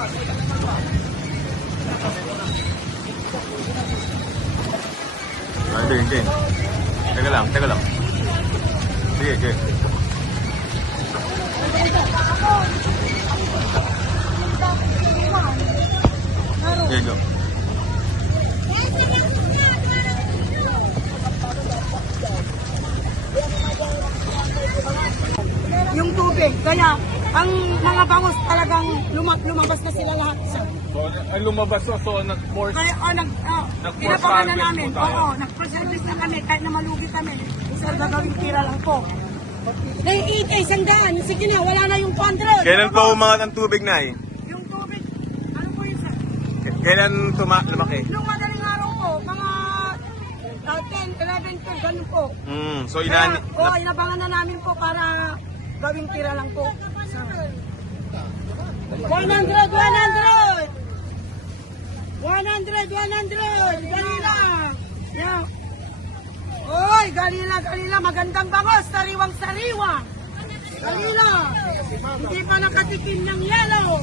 Đấy, đi, đi. Tới cái Dingin. Teka lang, teka đi đi. sige. There you go. Yung cái kaya ang mga bangos talagang luma- lumabas na sila lahat. Sir. So, ay lumabas so, so nag-force. Kaya oh, nag, oh, Nag-force pinapakan na namin. Oo, nag-service na kami kahit na malugi kami. Sir, gagawin tira lang po. Naiita, isang daan. Sige na, wala na yung 200. Kailan pa umangat ang tubig na eh? Yung tubig, ano po yun, sir? Kailan tuma lumaki? Nung madaling araw po, mga uh, 10, 11, 12, ganun po. Mm, so Kaya, inani... oh, inabangan na namin po para gawing tira lang po. Sir. 100, 100! 100, 100! Galila! Yeah. Oy, galila, galila, magandang bangos, sariwang sariwa. Galila, hindi pa nakatikim ng yellow.